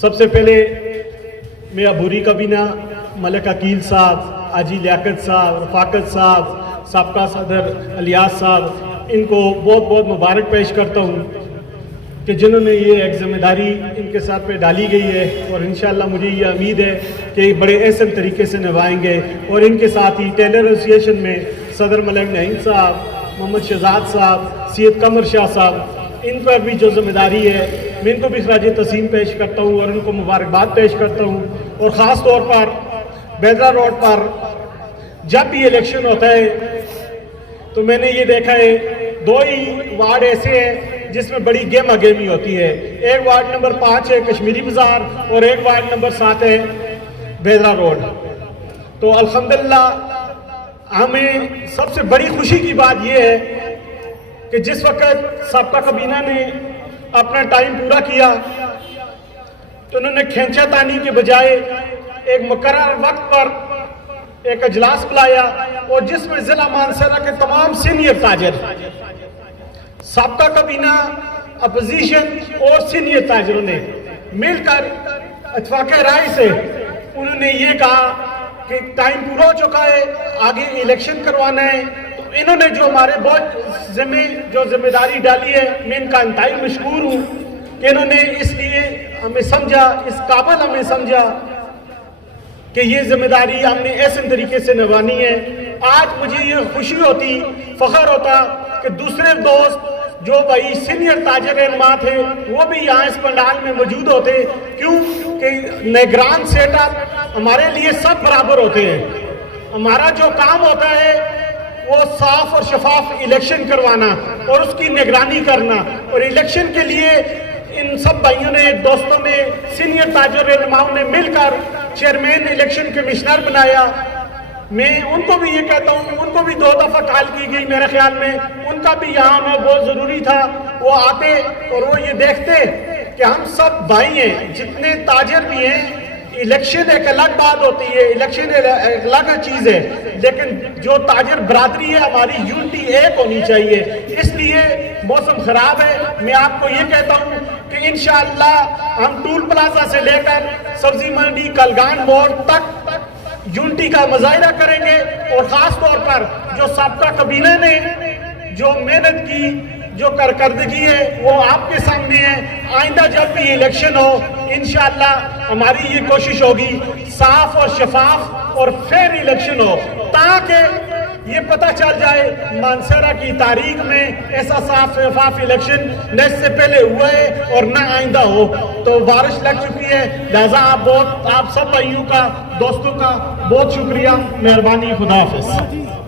سب سے پہلے میں عبوری کابینہ ملک عقیل صاحب، حاجی لیاقت صاحب، رفاقت صاحب، سابقہ صدر الیاس صاحب، ان کو بہت بہت مبارک پیش کرتا ہوں کہ جنہوں نے یہ ایک ذمہ داری ان کے ساتھ پہ ڈالی گئی ہے، اور انشاءاللہ مجھے یہ امید ہے کہ بڑے احسن طریقے سے نبھائیں گے۔ اور ان کے ساتھ ہی ٹیلر ایسوسی ایشن میں صدر ملک نعیم صاحب، محمد شہزاد صاحب، سید قمر شاہ صاحب، ان پر بھی جو ذمہ داری ہے میں ان کو بھی خراج تسلیم پیش کرتا ہوں اور ان کو مبارکباد پیش کرتا ہوں۔ اور خاص طور پر بیدرا روڈ پر جب بھی الیکشن ہوتا ہے تو میں نے یہ دیکھا ہے 2 ہی وارڈ ایسے ہیں جس میں بڑی گیما گیمی ہوتی ہے۔ ایک وارڈ نمبر 5 ہے کشمیری بازار اور ایک وارڈ نمبر 7 ہے بیدرا روڈ۔ تو الحمدللہ ہمیں سب سے بڑی خوشی کی بات یہ ہے کہ جس وقت سابقہ کابینہ نے اپنا ٹائم پورا کیا تو انہوں نے کھینچا تانی کے بجائے ایک مقرر وقت پر ایک اجلاس بلایا، اور جس میں ضلع مانسہرہ کے تمام سینئر تاجر، سابقہ کابینہ، اپوزیشن اور سینئر تاجروں نے مل کر اتفاق رائے سے انہوں نے یہ کہا کہ ٹائم پورا ہو چکا ہے، آگے الیکشن کروانا ہے۔ تو انہوں نے جو ہمارے بہت ذمہ داری ڈالی ہے، میں ان کا انتہائی مشکور ہوں کہ انہوں نے اس لیے ہمیں سمجھا، اس قابل ہمیں سمجھا کہ یہ ذمہ داری ہم نے ایسے طریقے سے نبھانی ہے۔ آج مجھے یہ خوشی ہوتی، فخر ہوتا کہ دوسرے دوست جو بھائی سینئر تاجر رہنما تھے وہ بھی یہاں اس پنڈال میں موجود ہوتے۔ کیوں کہ نگران سیٹ اپ ہمارے لیے سب برابر ہوتے ہیں۔ ہمارا جو کام ہوتا ہے وہ صاف اور شفاف الیکشن کروانا اور اس کی نگرانی کرنا، اور الیکشن کے لیے ان سب بھائیوں نے، دوستوں نے، سینئر تاجر رہنماؤں نے مل کر چیئرمین الیکشن کمشنر بنایا۔ میں ان کو بھی یہ کہتا ہوں، ان کو بھی 2 دفعہ کال کی گئی، میرے خیال میں ان کا بھی یہاں آنا بہت ضروری تھا۔ وہ آتے اور وہ یہ دیکھتے کہ ہم سب بھائی ہیں، جتنے تاجر بھی ہیں۔ الیکشن ایک الگ بات ہوتی ہے، الیکشن ایک الگ چیز ہے، لیکن جو تاجر برادری ہے ہماری یونٹی ایک ہونی چاہیے۔ اس لیے موسم خراب ہے، میں آپ کو یہ کہتا ہوں کہ انشاءاللہ ہم ٹول پلازا سے لے کر سبزی منڈی کلگان موڑ تک یونٹی کا مظاہرہ کریں گے، اور خاص طور پر جو سابقہ کابینہ نے جو محنت کی، جو کارکردگی ہے وہ آپ کے سامنے ہے۔ آئندہ جب بھی الیکشن ہو انشاءاللہ ہماری یہ کوشش ہوگی صاف اور شفاف اور فیر الیکشن ہو، تاکہ یہ پتہ چل جائے مانسہرہ کی تاریخ میں ایسا صاف شفاف الیکشن نہ اس سے پہلے ہوا ہے اور نہ آئندہ ہو۔ تو بارش لگ چکی ہے، لہذا آپ سب بھائیوں کا، دوستوں کا بہت شکریہ، مہربانی، خدا حافظ۔